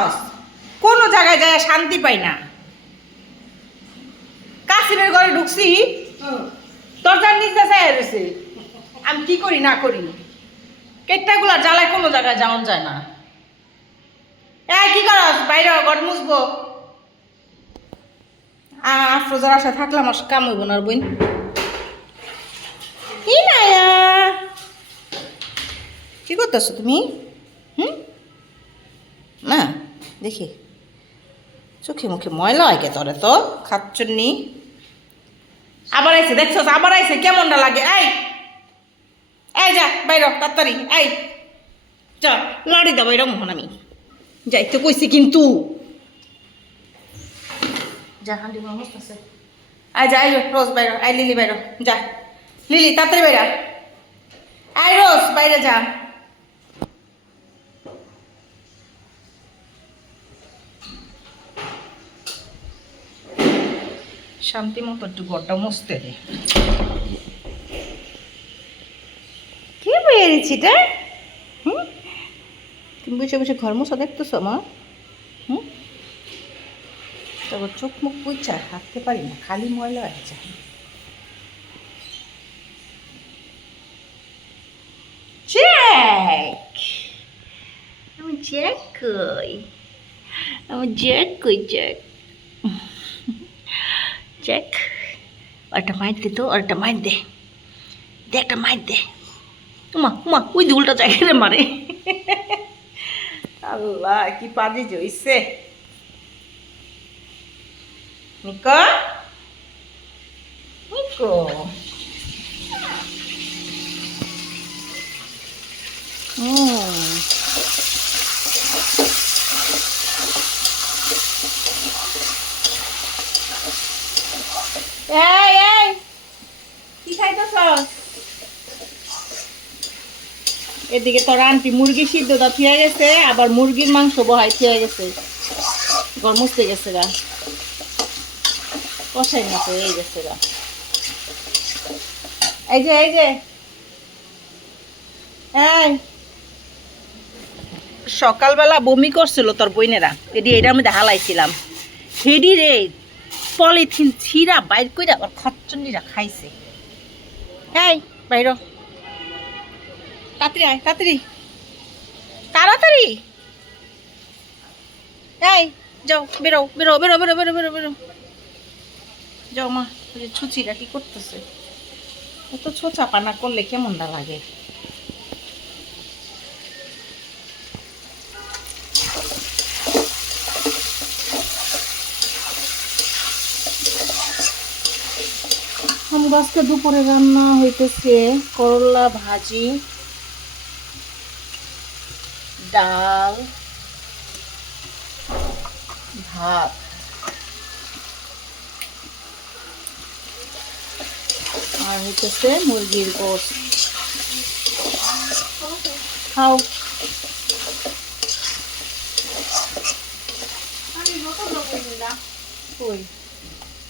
করস? কোনো জায়গায় যায় শান্তি পাই না। কাসিমের ঘরে ঢুকছি, দরজার নিচে চাই রয়েছে। আমি কি করি না করি, কেটটাগুলা জ্বালায় কোনো জায়গায় যাওয়া যায় না। কি করস? বাইরে ঘর মুছবো। আফরোজার আশা থাকলাম আর কাম হইব না বইন। কি মায়া, কি করতেছো তুমি? না দেখি চোখে মুখে ময়লা হয় কে তোরে তো খাচ্ছনি। আবার আইছে দেখছো, আবার আইছে, কেমনটা লাগে? এই এই যা বাইর তাড়াতাড়ি, এই যা লড়ি দাও বাইর। মোহন আমি যাইতে কইছি কিন্তু। যা হান্ডি মস্ত আছে। আই যা, আই রোজ বাইর, আই লিলি বাইর যা, লিলি তাড়াতাড়ি বাইরা, আই রোজ বাইরে যা। শান্তি মতো একটু ঘরটা মুছতে দে। কি বেরিয়েছি এটা? তুমি বসে বসে ঘর মোছা দেখতেছো মা? তারপর চোখ মুখ বুঝছা হাঁটতে পারি না, খালি ময়লা হয়ে যায়। জ্যাক, আমি জ্যাক কই? আমার জ্যাক কই? জ্যাক, জ্যাক একটা মাইর দে তো, একটা মাইর দে, দে একটা মাইর দে। উমা উমা, ওই যে উল্টা জায়গায় মারে। আল্লাহ কি পাজি জইছে। নিকো নিকো, এই এই কি খাইতেছস? এদিকে তোর আন্টি মুরগি সিদ্ধ দা থিয়া গেছে, আবার মুরগির মাংস বহাই থিয়া গেছে, ঘর মুছতে গেছে গা, কষাই মতো এই গেছে গা। এই যে এই যে এই সকালবেলা বমি করছিল তোর বইনেরা, এটি এটার মধ্যে হালাইছিলাম, হেডি রে পলিথিন ছিঁড়া বাইর করে আবার খচ্চন্ডিরা খাইছে। এই বাইর তাড়াতাড়ি আয়, তাড়াতাড়ি তাড়াতাড়ি, এই যাও বেরো বেরো বেরো বেরো বেরো বেরো বেরো যাও। মা ছুচিরা কি করতেছে? এত ছোচা পানা করলে কেমনটা লাগে? আজকে দুপুরে রান্না হইতেছে করলা ভাজি, ডাল, ভাত, আর হইতেছে মুরগির গোশত। খাও।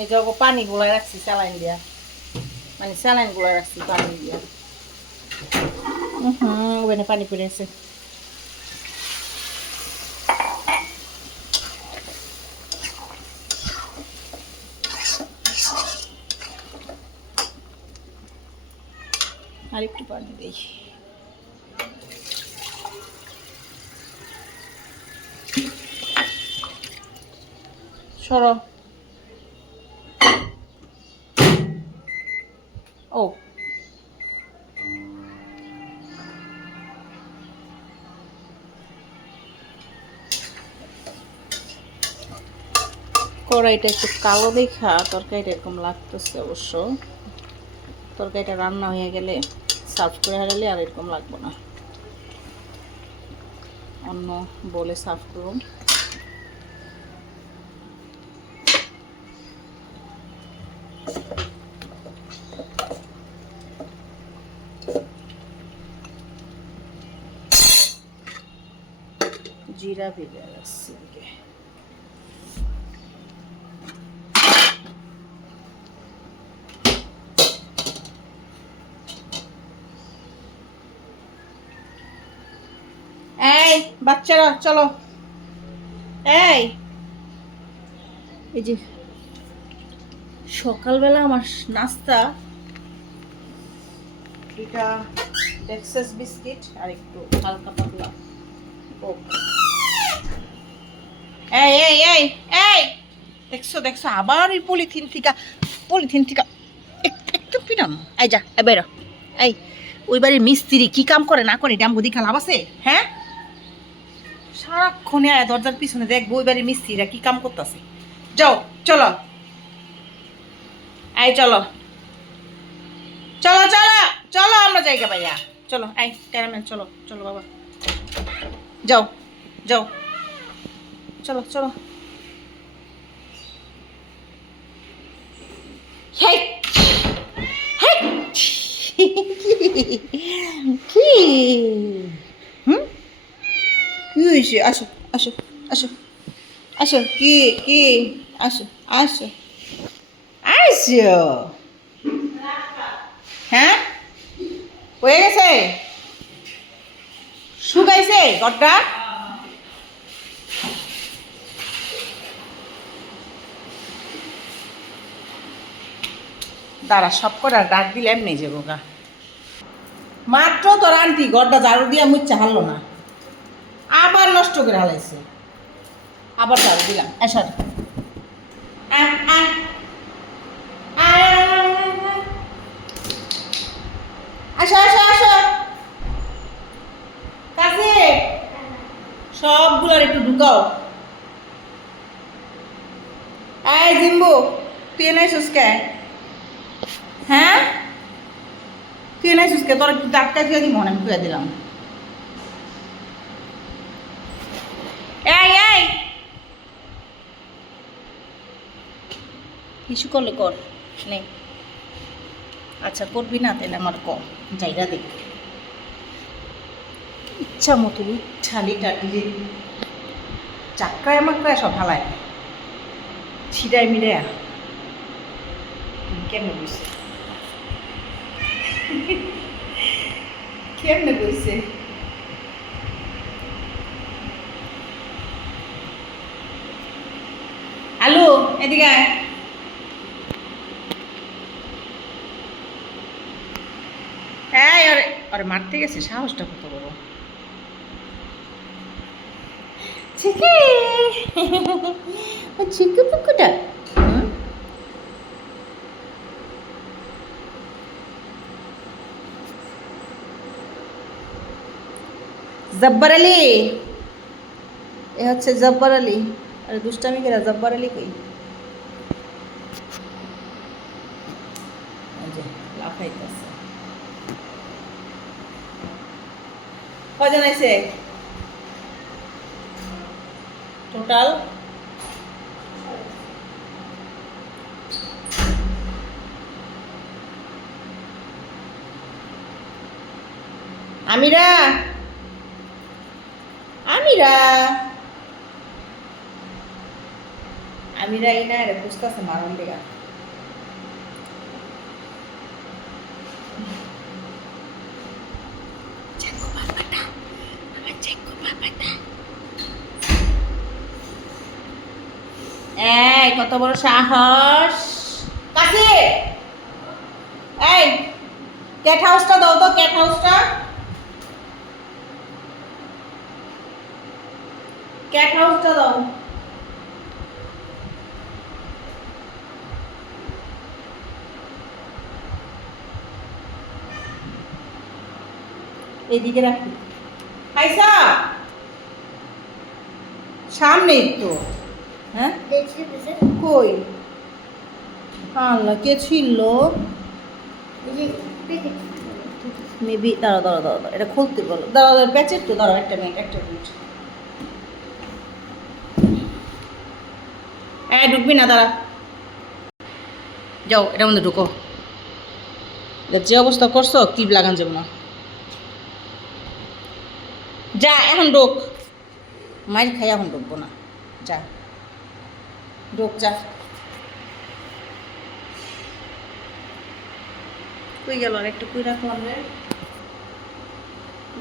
এই যে পানি গুলা রাখছি স্যালাইন দিয়া, মানে স্যালাইন গুলা রাখছি পানি দিয়া। ওখানে পানি পড়ে আছে। আর একটু পানি দিই। সরো। ও কড়াইটা একটু কালো দেখা তরকারিটা এরকম লাগতেছে। অবশ্য তরকারিটা রান্না হয়ে গেলে সার্ভ করে হারালে আর এরকম লাগবে না। অন্য বলে সার্ভ করুন। জিরা ভেজে রাখছি। এই বাচ্চারা চলো, এই এই যে সকালবেলা আমার নাস্তা, দুইটা ডেক্সাস বিস্কিট আর একটু হালকা পাতলা কোক। এই এই এই এই দেখছো দেখছো আবার এই পলিথিন থিকা একটু পিরাম। এই যা বেরো। এই ওই বাড়ির মিস্ত্রি কি কাম করে না করে ডাম বুদ্ধি লাভ আছে? হ্যাঁ, সারাক্ষণে দরজার পিছনে দেখবো ওই বাড়ির মিস্ত্রিরা কি কাম করতেছে। যাও চলো, এই চলো চলো চলো চলো আমরা জায়গা পাইয়া চলো। এই ক্যারামেল চলো চলো বাবা, যাও যাও চলো চলো। হেই হেই কি হুম কি হয়েছে? আসো আসো আসো আসো। কি কি আসো আসো আসো। হ্যাঁ হয়ে গেছে, শুকাইছে ঘরটা? দাঁড়া, সব করে ডাক দিলে এমনি যাবো গা। মাত্র তোর আন্টি ঘরটা ঝাড়ু দিয়া মুচ্ছা হারলো না, আবার নষ্ট করে হালাইছে। আবার ঝাড়ু দিলাম। এসর আসো আসো আসো কাছে সবগুলোর একটু ঢুকাও। এই জিম্বু, তুই এনে সুস্কে? হ্যাঁ তুই এনে সুস্কে? তোর একটু ডাক্কা দিয়ে দিব, আমি খুঁয়ে দিলাম। এই এই কিছু করলে কর নেই। আচ্ছা করবি না তাহলে আমার ক জায়গা দেখ ইচ্ছা মতো ছালি টালি চাকরায় মাকড়ায় সব হালায় ছিড়াই মিড়াইয়া। কেমনে বসে কেমনে বসে আলু এদিকে আয়। এই আরে আরে মারতে গেছে, সাহসটা কত বড়। চিকে চিকু পুকুটা জব্বার আলী, এ হচ্ছে জব্বার আলী। আরে দুষ্টামি কেরা, জব্বার আলী কই? লাফাইতেছে। কজন আছে টোটাল? আমিরা আমিরা আমিরা এই না রে বুঝতেছে মারণ লেগা। এই কত বড় সাহস কাছে! এই ক্যাট হাউসটা দাও তো, ক্যাট হাউসটা, ক্যাট হাউসটা দাও। এদিকে রাখি পয়সা সামনেই তো। হ্যাঁ কই আল্লাহ কে ছিল? মেবি দাঁড়া দাঁড়া দাঁড়া এটা খুলতে বলো। দাঁড়া দাঁড়া প্যাচের তো, দাঁড়া একটা মিনিট একটা মিনিট। হ্যাঁ ঢুকবি না, দাঁড়া যাও এটার মধ্যে ঢুকো। যে অবস্থা করছো কি লাগান যাবো না, যা এখন ঢোক। মাইর খাই এখন ঢুকবো না, যা ঢোক যা। কই গেল? আর একটু কই রাখলাম রে,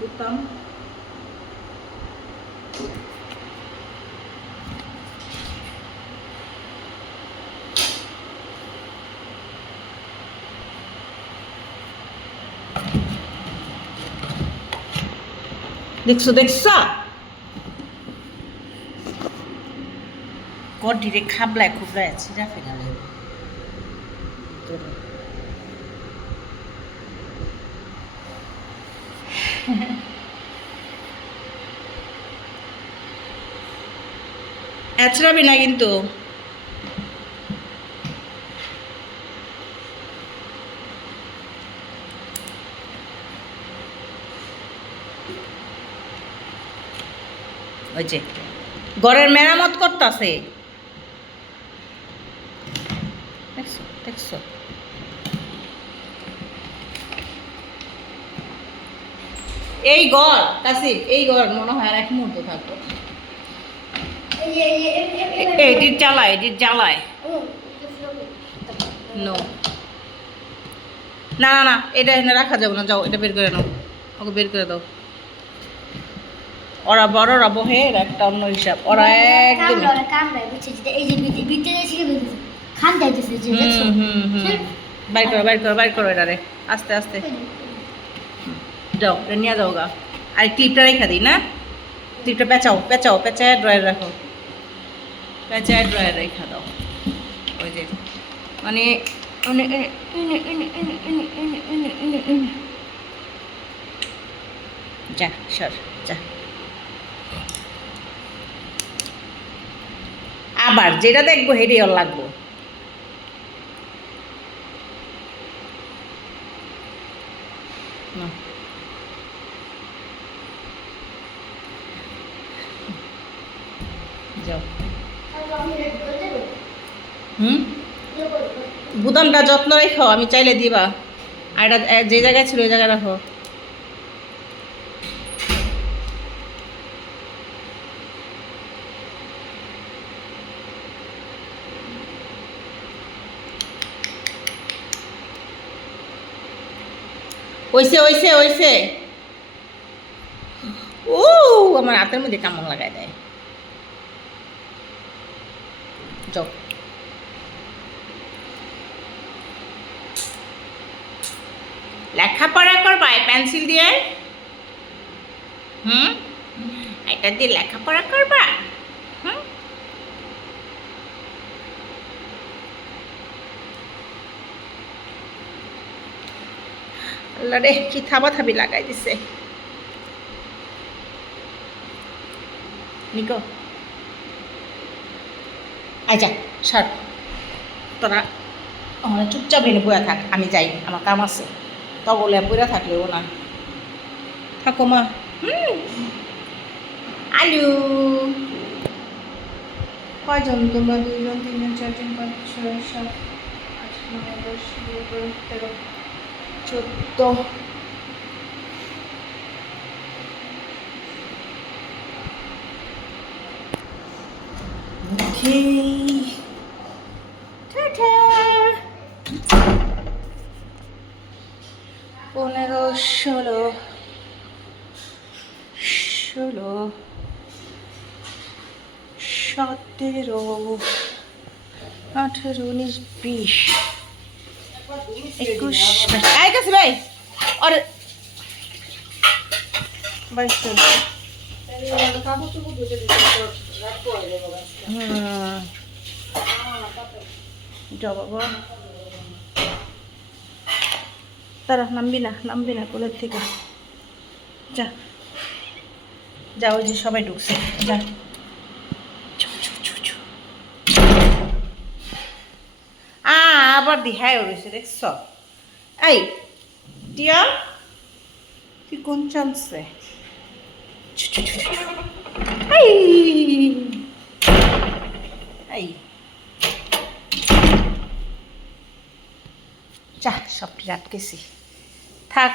দিতাম। দেখছো দেখছো গডিরে খাবলায় খুবলায় ছিঁড়া ফেলালে এছড়াবি না কিন্তু ওই যে ঘরের মেরামত করতেছে দেখছো দেখছো এই ঘর কাসিম এই ঘর মনে হয় আর এক মুহূর্ত থাকবো এডিট জ্বালায় নো না না না এটা এখানে রাখা যাবে না যাও এটা বের করে নাও ওকে বের করে দাও ওরা বড়রা বহে একটা অন্য হিসাব ওরা একদম বাইর করো এটা রে আস্তে আস্তে যাও এটা নিয়ে যাও গা আর ক্লিপটা রেখা দিই না ক্লিপটা পেঁচায় ড্রয়ার রাখো পেঁচায় ড্রয়ার রেখা দাও ওই যে মানে যা সর যা আবার যেটা দেখবো হেডে ওর লাগবো যাও বুদামটা যত্ন রেখো আমি চাইলে দিবা আর এটা যে জায়গায় ছিল ওই জায়গায় রাখো ওইসে ও আমার হাতের মধ্যে কামড় লাগাই দেয় যাও লেখাপড়া করবা পেন্সিল দিয়ে এটা দিয়ে লেখাপড়া করবা আল্লাহ রে কি থাবি লাগাই দিছে নিকো আচ্ছা সর তোরা চুপচাপ এনে বইয়া থাক আমি যাই আমার কাম আছে তো বলে বইয়া থাকলেও না থাকো মা আলু কয়জন তোমরা 2 জন 3 জন 4 জন 5 6 7 8 9 10 11 13 14 Okay. Ta-ta. 15 16 17 18 19 20 21 আয় কাছে ভাই আর ভাই চল যাও বাবা তারা নামবি না কোলের থেকে যা ওই যে সবাই ঢুকছে যা আবার দিহাই উড়েছে দেখছ এই টিয়া তুই কোন চান্সে যা সবটি আটকেছি থাক